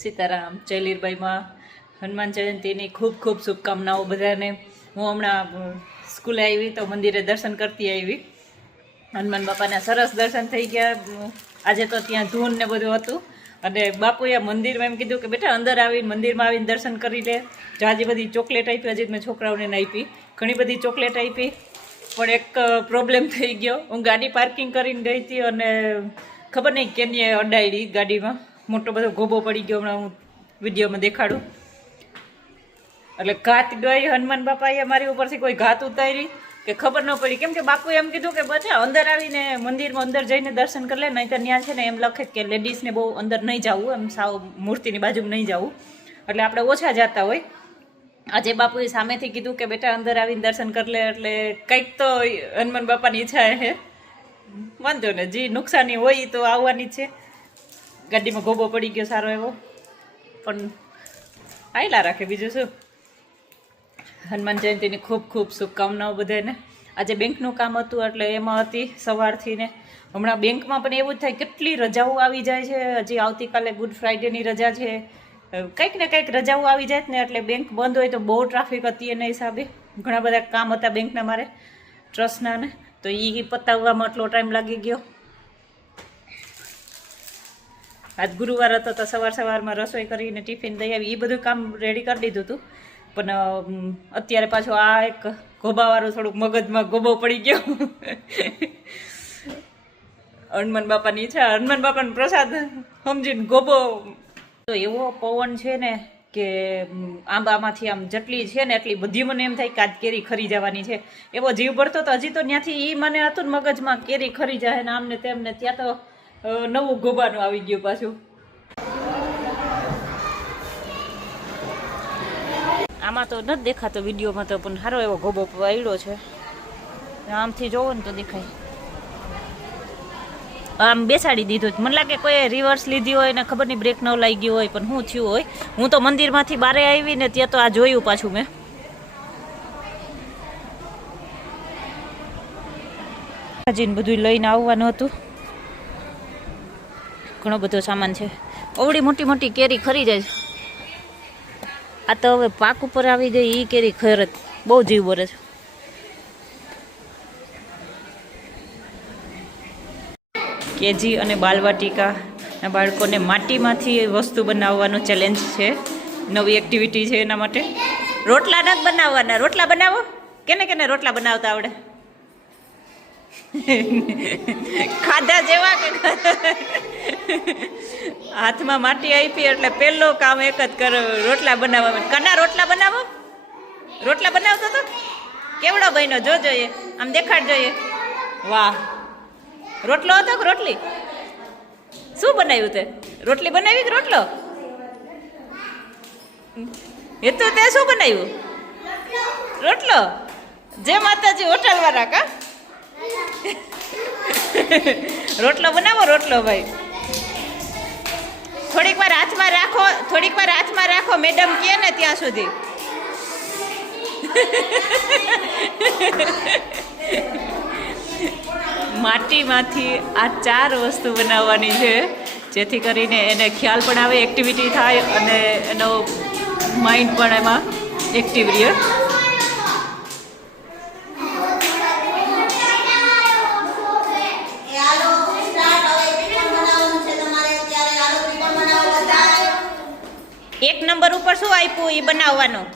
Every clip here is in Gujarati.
સીતારામ. ચૈલીરબાઈમાં હનુમાન જયંતીની ખૂબ ખૂબ શુભકામનાઓ બધાને. હું હમણાં સ્કૂલે આવી તો મંદિરે દર્શન કરતી આવી. હનુમાન બાપાના સરસ દર્શન થઈ ગયા. આજે તો ત્યાં ધૂન ને બધું હતું અને બાપુએ મંદિરમાં એમ કીધું કે બેટા અંદર આવીને મંદિરમાં આવીને દર્શન કરી લે. જાજી બધી ચોકલેટ આપી. હજી મેં છોકરાઓને આપી, ઘણી બધી ચોકલેટ આપી. પણ એક પ્રોબ્લેમ થઈ ગયો. હું ગાડી પાર્કિંગ કરીને ગઈ હતી અને ખબર નહીં કેની અડાડી ગાડીમાં મોટો બધો ગોબો પડી ગયો. હમણાં હું વિડીયોમાં દેખાડું. એટલે ઘાત ગઈ હનુમાન બાપાએ મારી ઉપરથી કોઈ ઘાત ઉતારી કે ખબર ન પડી. કેમ કે બાપુએ એમ કીધું કે બચા અંદર આવીને મંદિરમાં અંદર જઈને દર્શન કરી લે, નહીં તો ત્યાં છે ને એમ લખે કે લેડીઝને બહુ અંદર નહીં જવું, એમ સાવ મૂર્તિની બાજુમાં નહીં જવું. એટલે આપણે ઓછા જતા હોય. આજે બાપુએ સામેથી કીધું કે બેટા અંદર આવીને દર્શન કરી લે. એટલે કંઈક તો હનુમાન બાપાની ઈચ્છા છે. વાંધો ને, જે નુકસાની હોય તો આવવાની છે. ગાડીમાં ગોબો પડી ગયો સારો એવો, પણ આયલા રાખે, બીજું શું. હનુમાન જયંતીની ખૂબ ખૂબ શુભકામનાઓ બધાને. આજે બેંકનું કામ હતું એટલે એમાં હતી સવારથી ને. હમણાં બેંકમાં પણ એવું જ થાય, કેટલી રજાઓ આવી જાય છે. હજી આવતીકાલે ગુડ ફ્રાઈડેની રજા છે. કંઈક ને કંઈક રજાઓ આવી જાય ને એટલે બેંક બંધ હોય તો બહુ ટ્રાફિક હતી એના હિસાબે. ઘણા બધા કામ હતા બેંકના મારે, ટ્રસ્ટના ને, તો એ પતાવવામાં આટલો ટાઈમ લાગી ગયો. આજ ગુરુવાર હતો તો સવારમાં રસોઈ કરીને ટિફિન દઈ આવી, એ બધું કામ રેડી કરી દીધું હતું. પણ અત્યારે પાછું આ એક ગોબાવાળું થોડુંક મગજમાં ગોબો પડી ગયો. હનુમાન બાપાની ઈચ્છા, હનુમાન બાપાનો પ્રસાદ સમજીને ગોબો. તો એવો પવન છે ને કે આંબામાંથી આમ જેટલી છે ને એટલી બધી મને એમ થાય કે આજ કેરી ખરી જવાની છે. એવો જીવ ભરતો તો હજી તો ત્યાંથી એ મને હતું ને મગજમાં કેરી ખરી જાય ને આમને તેમને. ત્યાં તો નવું ગોબાનું આવી ગયું પાછું. આમાં તો નથી દેખાતો વિડીયોમાં તો, પણ સારો એવો ગોબો વાળ્યો છે. આમથી જોવો ને તો દેખાય. આમ બેસાડી દીધું. મને લાગે કોઈ રિવર્સ લીધી હોય ને ખબર નહીં બ્રેક ન લાગી હોય, પણ શું થયું હોય. હું તો મંદિરમાંથી બારે આવી ને ત્યાં તો આ જોયું પાછું મેં. હજીને બધું લઈને આવવાનું હતું. ઘણો બધો સામાન છે. ઓવડી મોટી મોટી કેરી ખરી જાય છે. આ તો હવે પાક ઉપર આવી ગઈ. એ કેરી ખર જ બહુ જીવ બરે છે. કેજી અને બાલવાટિકા ના બાળકોને માટીમાંથી વસ્તુ બનાવવાનો ચેલેન્જ છે. નવી એક્ટિવિટી છે એના માટે. રોટલા નથી બનાવવાના. રોટલા બનાવો. કેને કેને રોટલા બનાવતા આવડે? ખાધા જેવા કે હાથમાં માટી આપી એટલે પહેલો કામ એક જ કરો, રોટલા બનાવવા. કના રોટલા બનાવો. રોટલા બનાવતો હતો કેવડો બન્યો જો જોઈએ આમ દેખાડ જોઈએ વાહ રોટલો હતો કે રોટલી શું બનાવ્યું તે રોટલી બનાવી કે રોટલો એ તો તે શું બનાવ્યું રોટલો જય માતાજી હોટલવાળા કા રોટલો બનાવો રોટલો ભાઈ થોડીક વાર હાથમાં રાખો મેડમ કહે ને ત્યાં સુધી માટીમાંથી આ 4 વસ્તુ બનાવવાની છે જેથી કરીને એને ખ્યાલ પણ આવે એક્ટિવિટી થાય અને એનો માઇન્ડ પણ એમાં એક્ટિવ રહે એક નંબર ઉપર શું આપ્યું એ બનાવવાનું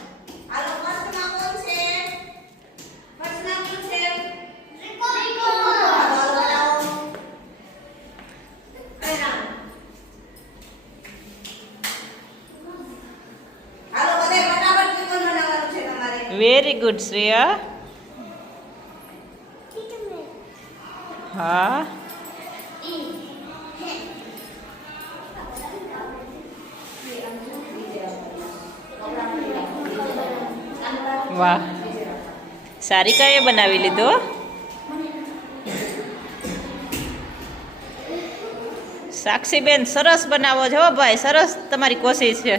વેરી ગુડ શ્રેયા હા વાહ સારિકાએ બનાવી લીધો સાક્ષીબેન સરસ બનાવો છો ભાઈ સરસ તમારી કોશિશ છે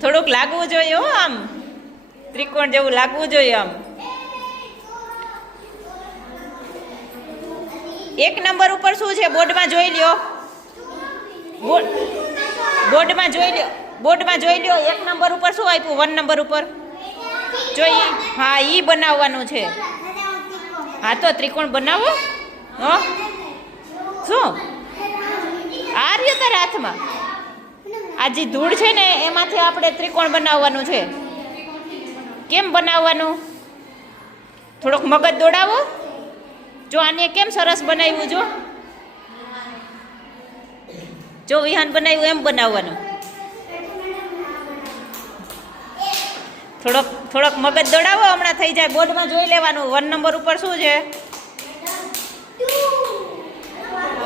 થોડુંક લાગવું જોઈએ હો આમ ત્રિકોણ જેવું લાગવું જોઈએ આમ એક નંબર ઉપર શું છે બોર્ડમાં જોઈ લ્યો બોર્ડમાં જોઈ લ્યો એક નંબર ઉપર શું આપ્યું 1 નંબર ઉપર જોઈએ હા ઈ બનાવવાનું છે હા તો ત્રિકોણ બનાવો હો શું આ રહ્યો તારા હાથમાં આ જે ધૂળ છે ને એમાંથી આપણે ત્રિકોણ બનાવવાનું છે કેમ બનાવવાનું થોડોક મગજ દોડાવો જો આને કેમ સરસ બનાવ્યું જો વિહાન બનાવ્યું એમ બનાવવાનું થોડોક મગજ દોડાવો હમણાં થઈ જાય બોર્ડમાં જોઈ લેવાનું 1 નંબર ઉપર શું છે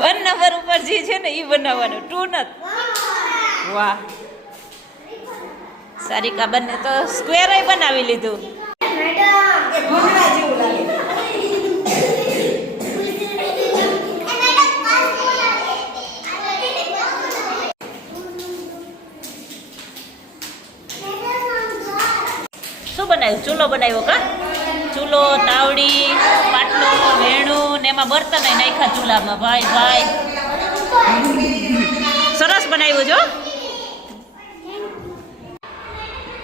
1 નંબર ઉપર જે છે ને એ બનાવવાનું 2 નથી વાહ સારિકા બંને તો સ્ક્વેર બનાવી લીધું શું બનાવ્યું ચૂલો બનાવ્યો કા ચૂલો તાવડી પાટલો વેણું ને એમાં બર્તન નાખ્યા ચૂલામાં ભાઈ સરસ બનાવ્યું જો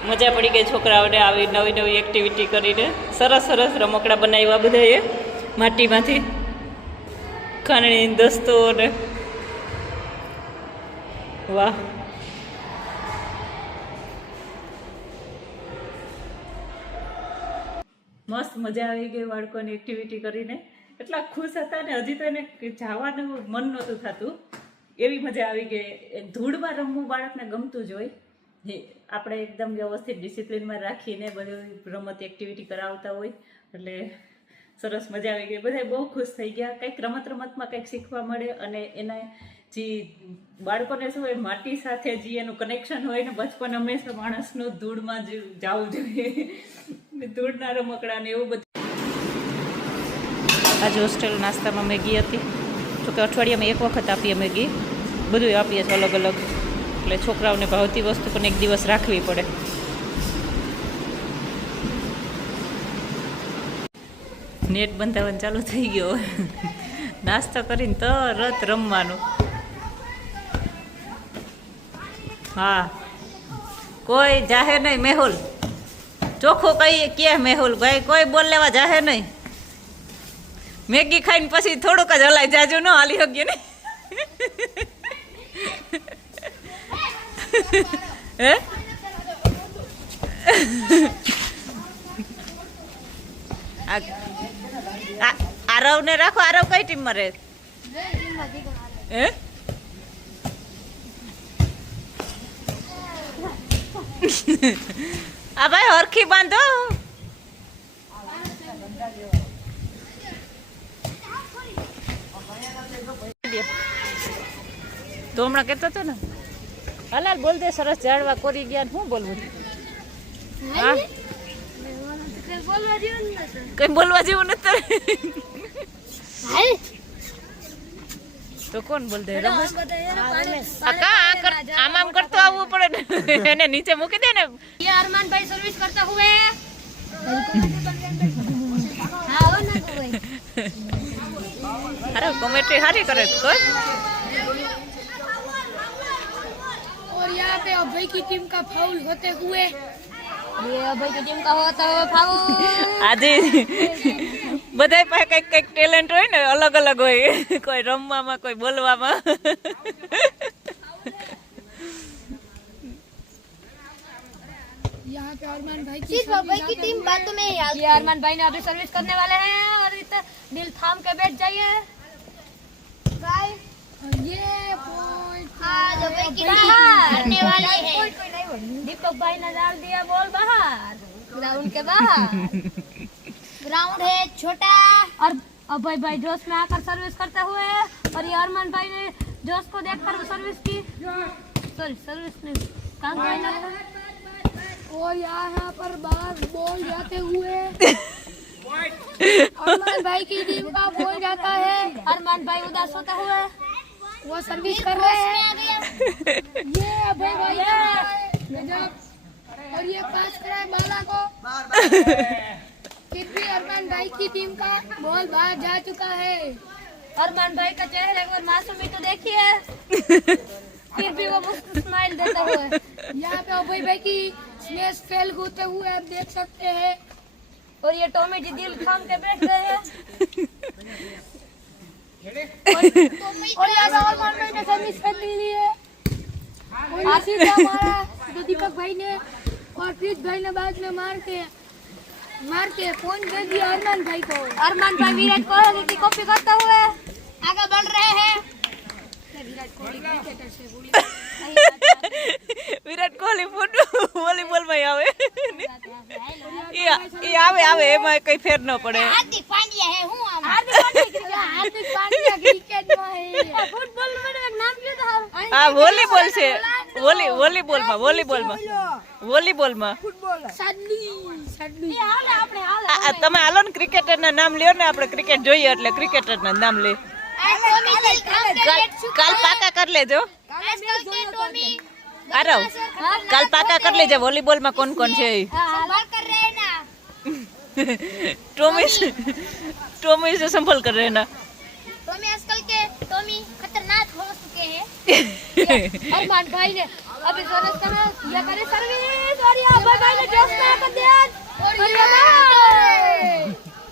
મજા પડી ગઈ છોકરાઓને આવી નવી એક્ટિવિટી કરીને સરસ રમકડા બનાવ્યા બધાએ માટીમાંથી ખાંડણી દસ્તો ને વાહ મસ્ત મજા આવી ગઈ બાળકોની એક્ટિવિટી કરીને એટલા ખુશ હતા ને હજી તો એને જવાનું મન નહોતું થતું એવી મજા આવી ગઈ ધૂળમાં રમવું બાળકને ગમતું જ હોય આપણે એકદમ વ્યવસ્થિત ડિસિપ્લિનમાં રાખીને બધું રમત એક્ટિવિટી કરાવતા હોય એટલે સરસ મજા આવી ગઈ બધા બહુ ખુશ થઈ ગયા કંઈક રમતમાં કંઈક શીખવા મળે અને એના જે બાળકોને શું હોય માટી સાથે જે એનું કનેક્શન હોય ને બચપન હંમેશા માણસનું ધૂળમાં જ જવું જોઈએ ધૂળના રમકડા ને એવું બધું આજે હોસ્ટેલ નાસ્તામાં મેગી હતી તો કે અઠવાડિયામાં એક વખત આપીએ મેગી બધું આપીએ છીએ અલગ અલગ એટલે છોકરાઓને ભાવતી વસ્તુ પણ એક દિવસ રાખવી પડે નેટ બંધાવવાનું ચાલુ થઈ ગયો નાસ્તો કરીને તરત રમવાનું હા કોઈ જાહે નહીં મેહુલ ચોખ્ખું કહીએ કે મેહુલ ભાઈ કોઈ બોલ લેવા જાહે નહીં મેગી ખાઈને પછી થોડુંક જ હલાય જાજુ ન હાલી શકીએ ને હે આરવ ને રાખો આરવ કઈ ટીમમાં રહે હે આ ભાઈ હરખી બાંધો. તો હમણાં કહેતો હતો ને હલાલ બોલ દે સરસ ઝાડવા કોરી ગયા શું બોલવું હા કઈ બોલવા જેવું નથી તો કોણ બોલ દે રમેશ આમ આમ કરતો આવવું પડે ને એને નીચે મૂકી દે ને ये अरमान भाई सर्विस करते हुए हाँ हो ना कोई અરે કોમેન્ટ્રી સારી કરે કોઈ और यहाँ पे अभय की टीम का फाउल होते हुए ये अभय की टीम का होता है फाउल આજે બધાય પાસે કઈક કઈક ટેલેન્ટ હોય ને અલગ અલગ હોય કોઈ રમવામાં કોઈ બોલવામાં यहाँ पे अरमान भाई की सिर्फ अभय की टीम बातों में ही आती है। अरमान भाई ने अभी सर्विस करने वाले हैं और इतना दिल थाम के बैठ जाइए भाई ये पॉइंट आज अभय की टीम करने वाले हैं दीपक भाई ने डाल दिया बॉल बाहर ग्राउंड के बाहर ग्राउंड है छोटा और अभय भाई जोश में आकर सर्विस करते हुए और ये अरमान भाई ने जोश को देखकर सर्विस की सॉरी सर्विस ने काम करना और यहाँ पर बाहर बॉल जाते हुए अरमान भाई की टीम का बॉल जाता है अरमान भाई उदास होते हुए वो सर्विस कर रहे हैं ये अभय भाई गजब और ये पास कराए बाला को फिर भी अरमान भाई की टीम का बॉल बाहर जा चुका है अरमान भाई का चेहरे पर मासूमी तो देखिए फिर भी वो मुस्कुराते स्माइल देता हुआ यहाँ पे अभय भाई की स्मैश फेल होते हुए आप देख सकते हैं और ये टॉमी जी दिल थाम के बैठ गए हैं और यहाँ पे अरमान भाई ने सर्विस कर ली है और ये सीधा मारा तो दीपक भाई ने और प्रीत भाई ने बाद में मार के फोन दे दिया अरमान भाई को अरमान भाई विराट कोहली की कॉपी करते हुए आगे बढ़ रहे हैं વિરાટ કોહલી વોલીબોલ માં આવે એ આવે એમાં કઈ ફેર ન પડે हार्दिक पांड्या है हूं हार्दिक पांड्या क्रिकेट में है फुटबॉल में एक नाम क्या था હા વોલીબોલ છે વોલીબોલ માં सडली ये हाल આપણે તમે હાલો ને ક્રિકેટર ના નામ લ્યો ને આપણે ક્રિકેટ જોઈએ એટલે ક્રિકેટર ના નામ લે કાલ પાકા કરી લેજો આરવ કાલ પાકા કરી લેજો વોલીબોલ માં કોણ કોણ છે संभाल कर रहे हैं ना टॉमी से संभल कर रहे ना टॉमी आजकल के टॉमी खतरनाक हो चुके हैं अरमान भाई ने अभी सर्विस करना ये करे सर्विस और ये अभय भाई ने जोश में आकर दिया और ये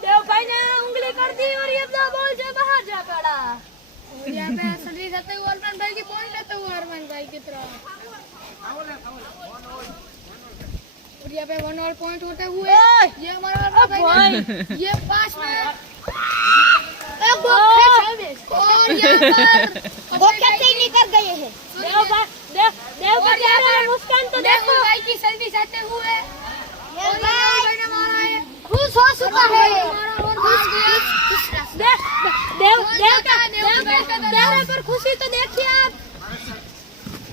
देव भाई ने उंगली कर दी और ये बॉल जो बाहर जा पड़ा और यहाँ पे सर्विस आते हुए अरमान भाई की पॉइंट लेते हुए अरमान भाई की तरफ और यहाँ पे 1 और पॉइंट होते हुए ये हमारा अरमान भाई ये पास में और यहाँ पर वो कैसे निकल गए हैं देव मुस्कान तो देखो भाई की सर्विस आते हुए और भाई ने मारा है खुश हो चुका है देव पर खुशी तो देखिए आप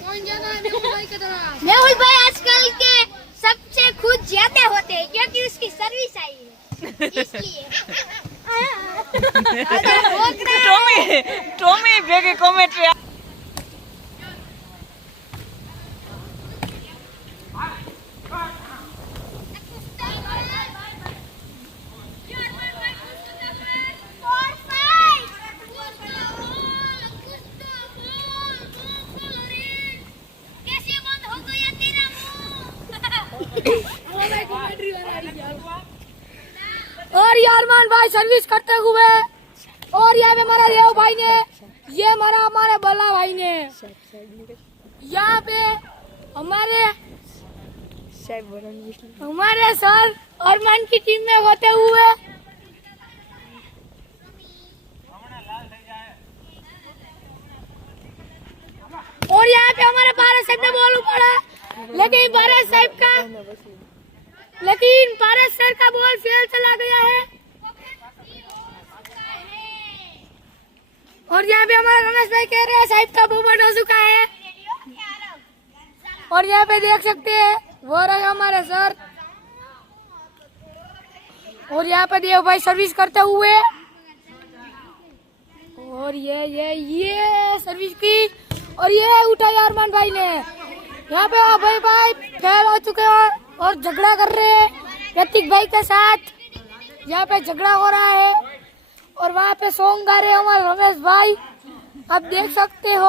कौन जाना है मेहुल भाई की तरफ मेहुल भाई आजकल के सबसे खुद ज्यादा होते हैं क्योंकि उसकी सर्विस आई है इसलिए ટોમી ભેગી કોમેન્ટ્રી और ये अरमान भाई सर्विस करते हुए और यहाँ पे हमारा देव भाई ने ये हमारे बल्ला भाई ने यहाँ पे हमारे सर अरमान की टीम में होते हुए और यहाँ पे हमारे 12 सेट में बॉल पड़ा लेकिन पारस सर का बॉल फेल चला गया है। और यहाँ पे हमारे रमेश भाई कह रहे हैं साहिब का बोबट हो चुका है। और यहाँ पे देख सकते हैं वो रहे हमारे सर। और यहाँ पे देव भाई सर्विस करते हुए। और ये सर्विस की और ये उठाई अरमान भाई ने। यहाँ पे अभय भाई फेल हो चुके हैं और झगड़ा कर रहे हैं प्रतीक भाई के साथ। यहाँ पे झगड़ा हो रहा है और वहाँ पे सॉन्ग गा रहे हैं हमारे रमेश भाई, आप देख सकते हो।